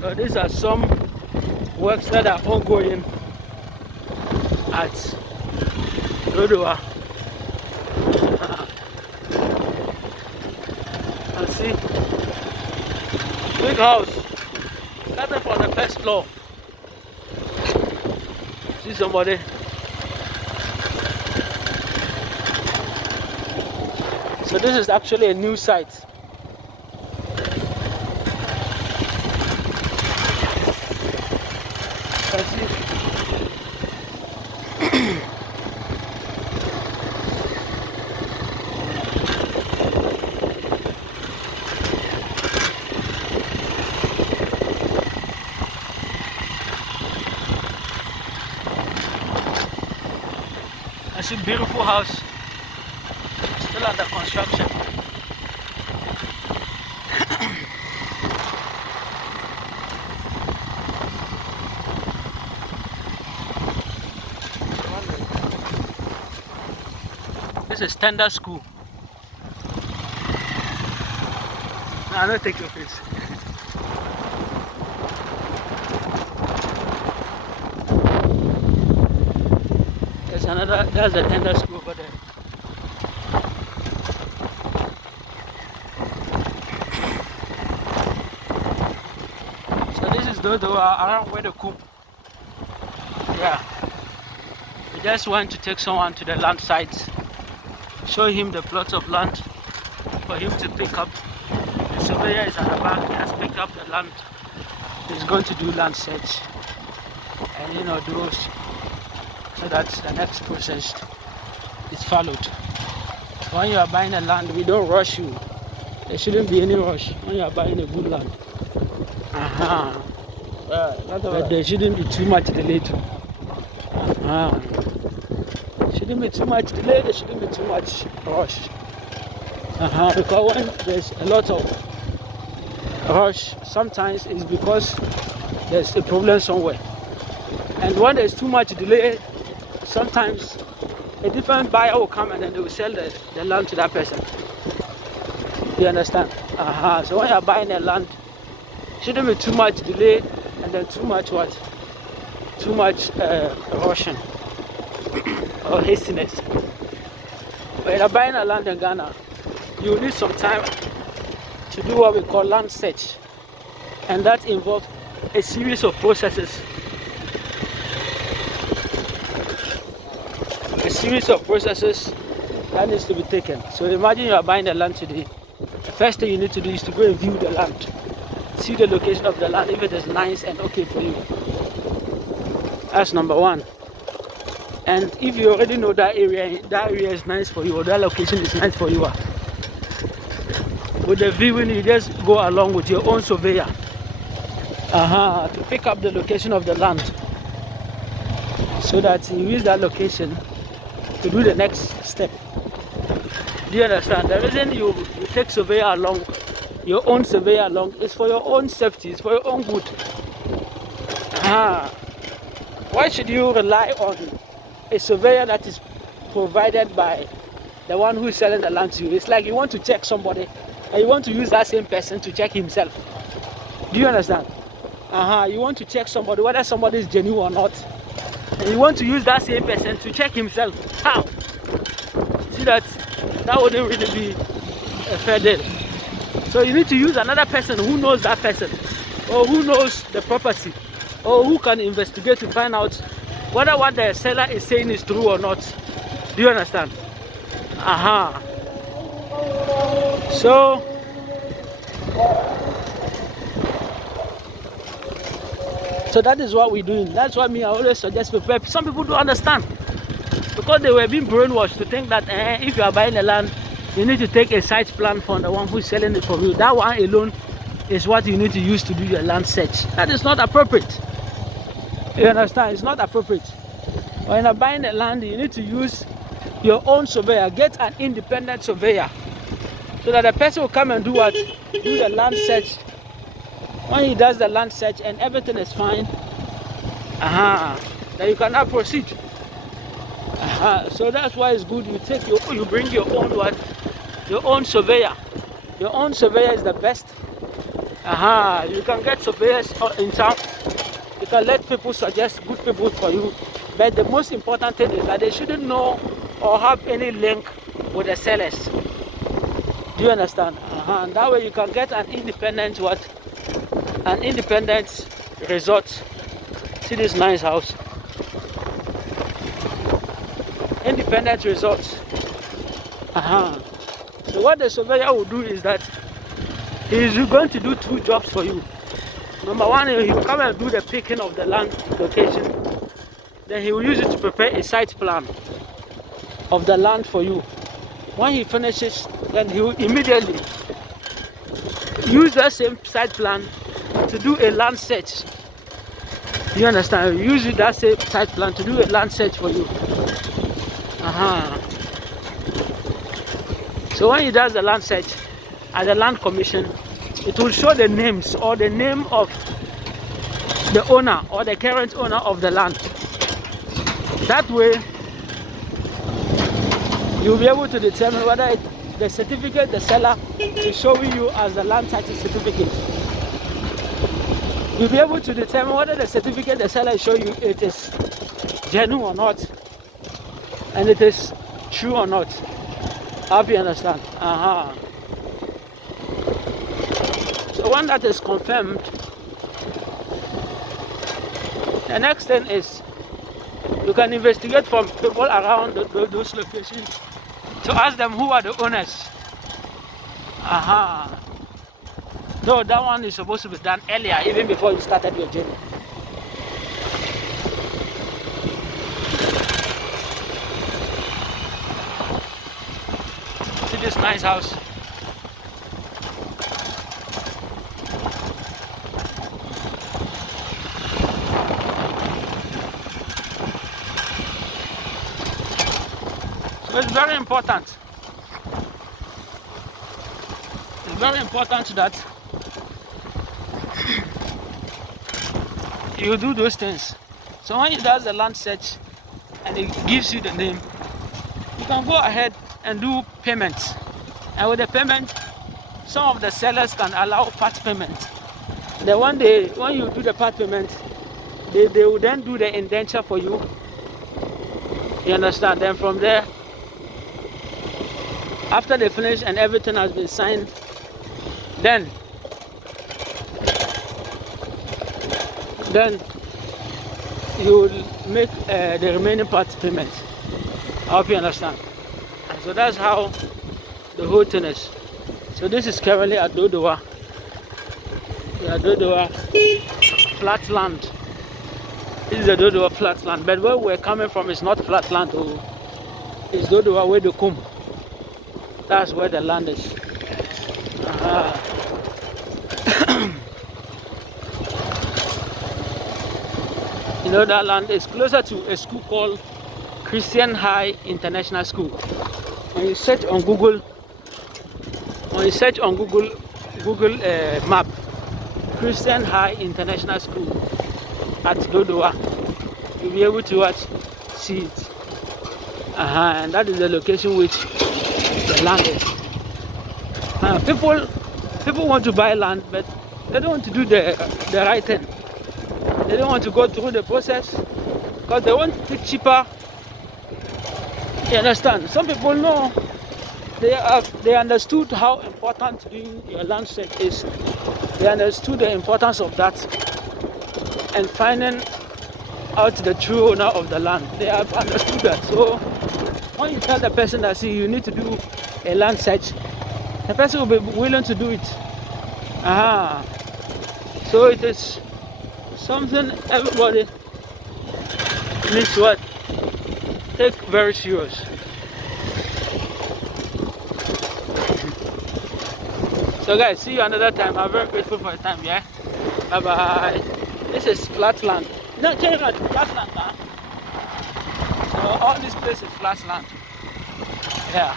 So these are some works that are ongoing at DODOWA. And see, big house, starting from the first floor. See somebody. So this is actually a new site. Let's see. It's a beautiful house, still under construction. This is standard school. No, don't take your face. There's another, that's the tender school over there. So this is DODOWA around where the coup. Yeah. We just want to take someone to the land site, show him the plots of land for him to pick up. The surveyor is at the back, he has picked up the land. He's going to do land search and do so that the next process is followed. When you are buying a land, we don't rush you. There shouldn't be any rush when you are buying a good land. But there shouldn't be too much delay too. Shouldn't be too much delay, there shouldn't be too much rush. Because when there's a lot of rush, sometimes it's because there's a problem somewhere. And when there's too much delay, sometimes a different buyer will come and then they will sell the land to that person. You understand? So when you're buying a land, shouldn't be too much delay and then too much what? Too much rushing or hastiness. When you're buying a land in Ghana, you need some time to do what we call land search, and that involves a series of processes. A series of processes that needs to be taken. So imagine you are buying the land today. The first thing you need to do is to go and view the land, see the location of the land, if it is nice and okay for you. That's number one. And if you already know that area is nice for you, or that location is nice for you, with the viewing, you just go along with your own surveyor to pick up the location of the land, so that you use that location to do the next step. Do you understand? The reason you take surveyor along, your own surveyor along, is for your own safety, it's for your own good. Why should you rely on a surveyor that is provided by the one who is selling the land to you? It's like you want to check somebody and you want to use that same person to check himself. Do you understand? You want to check somebody, whether somebody is genuine or not, and you want to use that same person to check himself. How? See, that wouldn't really be a fair deal. So you need to use another person who knows that person, or who knows the property, or who can investigate to find out whether what the seller is saying is true or not. Do you understand? So that is what we're doing. That's why I always suggest prepare. Some people don't understand, because they were being brainwashed to think that if you are buying a land, you need to take a site plan from the one who's selling it for you. That one alone is what you need to use to do your land search. That is not appropriate. You understand? It's not appropriate. When you're buying a land, you need to use your own surveyor. Get an independent surveyor, so that the person will come and do what? Do the land search. When he does the land search and everything is fine, then you can now proceed. So that's why it's good you bring your own what? Your own surveyor. Your own surveyor is the best. You can get surveyors in town. You can let people suggest good people for you. But the most important thing is that they shouldn't know or have any link with the sellers. Do you understand? And that way you can get an independent result. See this nice house. Independent results. So what the surveyor will do is that he is going to do 2 jobs for you. Number one, he will come and do the picking of the land location. Then he will use it to prepare a site plan of the land for you. When he finishes, then he will immediately use that same site plan to do a land search. You understand? Use that same site plan to do a land search for you. So when he does the land search at the land commission, it will show the names or the name of the owner or the current owner of the land. That way you'll be able to determine whether the certificate the seller is showing you as the land title certificate. You'll be able to determine whether the certificate the seller is showing you it is genuine or not, and it is true or not. I hope you understand. So when that is confirmed, the next thing is you can investigate from people around those locations to ask them who are the owners. No, that one is supposed to be done earlier, even before you started your journey. See this nice house. So it's very important. It's very important that you do those things. So when he does the land search and it gives you the name, you can go ahead and do payments. And with the payment, some of the sellers can allow part payment. Then when you do the part payment, they will then do the indenture for you. You understand? Then from there, after they finish and everything has been signed, then you will make the remaining part payment. I hope you understand. So that's how the whole thing is. So this is currently at DODOWA. DODOWA flat land. This is the DODOWA flat land. But where we're coming from is not flat land. It's DODOWA where they come. That's where the land is. You know, that land is closer to a school called Christian High International School. When you search on Google, Google map, Christian High International School at DODOWA, you'll be able to see it. And that is the location which the land is. People want to buy land, but they don't want to do the right thing. They don't want to go through the process because they want it cheaper. You understand? Some people know, they understood how important doing your land search is. They understood the importance of that and finding out the true owner of the land. They have understood that. So when you tell the person that, see, you need to do a land search, the person will be willing to do it. So it is something everybody needs to take very serious. So guys, see you another time. I'm very grateful for your time. Yeah, bye bye. This is flat land. No, check out flat land. So all this place is flat land. Yeah.